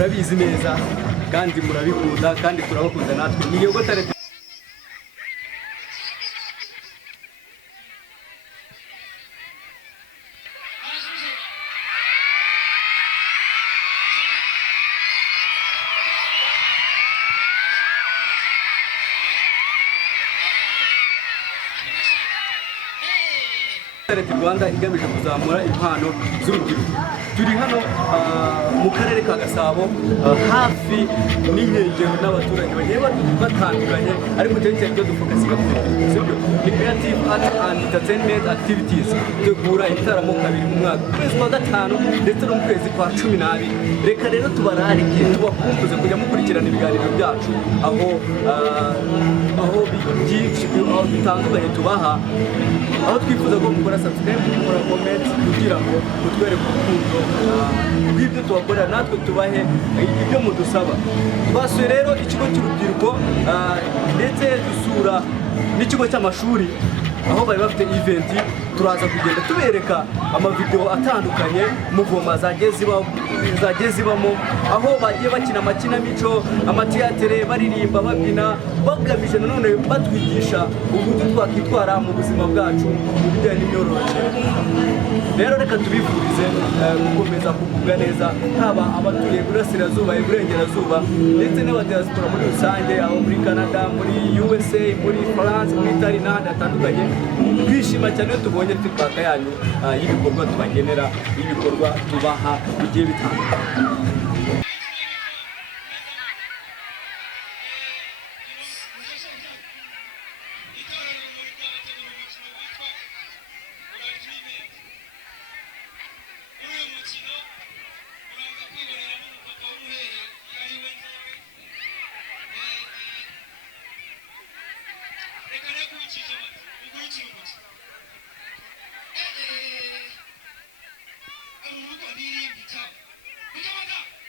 Murabizi neza kandi murabikunda kandi turabakunda natwe ni Yogo Talent. Rwanda igamije kuzamura impano z'urubyiruko. Turi hano mu karere ka Gasabo hafi n'inkengero n'abaturage bagiye batandukanye ariko cyane cyo dufokasinga ku sibyo ni creative art and entertainment activities. Tegura ibitaramo kabiri mu mwaka kwezi wa gatanu ndetse no mu kwezi kwa 12. Reka rero tubararike tubakumbuze kujya mukurikirana ibiganiro byacu aho byinshi bitandukanye tubaha aho twifuza ko mukora subscribe mukora comment kugira ngo mutwereke urukundo rw'ibyo tubakorera natwe tubahe ibyo mudusaba. Basuye rero ikigo cy'urubyiruko ndetse dusura n'ikigo cy'amashuri aho bari bafite event. Turaza kugenda tubereka amavideo atandukanye muvoma zagiye zibamo aho bagiye bakina amakinamico amatiyatere baririmba babyina bagamije nanone batwigisha uburyo twakwitwara mu buzima bwacu mu bijyanye n'imyororokere. Rero reka tubifurize gukomeza kugubwa neza haba abatuye Burasirazuba Iburengerazuba ndetse n'abadiaspora muri rusange aho muri Canada muri USA muri France muri Italy n'ahandi hatandukanye. Twishima cyane tubonye feedback yanyu y'ibikorwa tubagenera y'ibikorwa tubaha bigiye bitandukanye. Come on.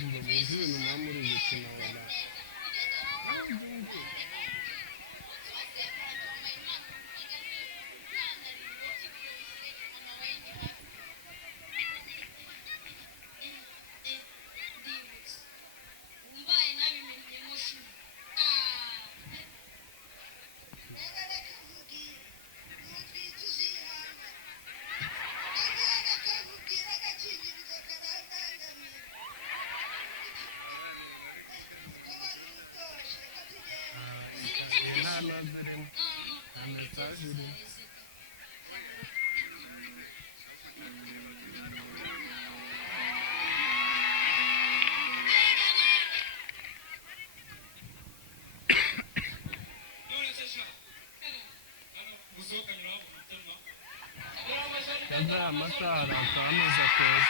Mungkin nomor itu nama. Kanda masara kameza keza.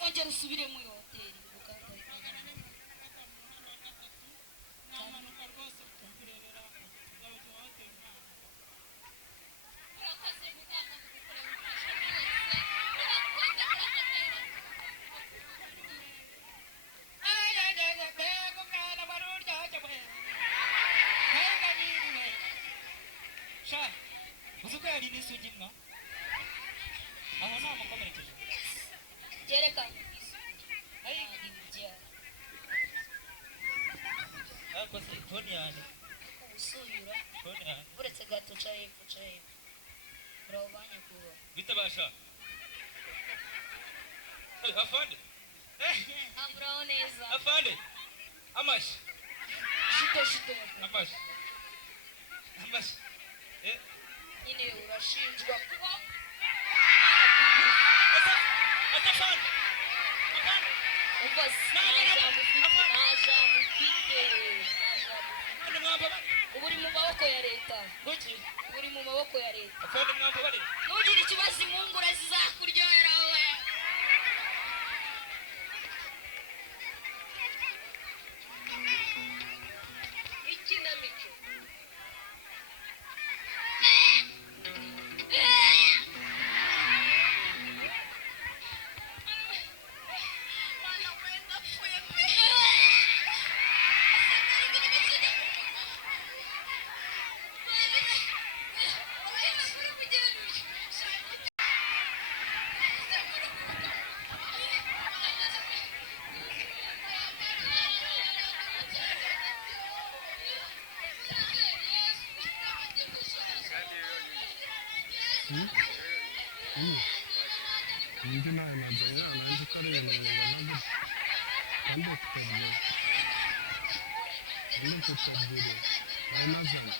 Ongera usubire mu hoteli uretse gato ca hepfo urabanya kuba bitabasha afande amuraho neza afande amashi shito amashi nyine urashinjwa kuba afande umva najambo ufite ubu uri mu maboko ya leta uri mu maboko ya leta afande mwamba bari ntugire ikibazo impungura zizakuryohera wowe ikinamico Mungkin nanti karena nanti kalau yang lain nanti tidak terlalu n'imbuto ebyiri baranazana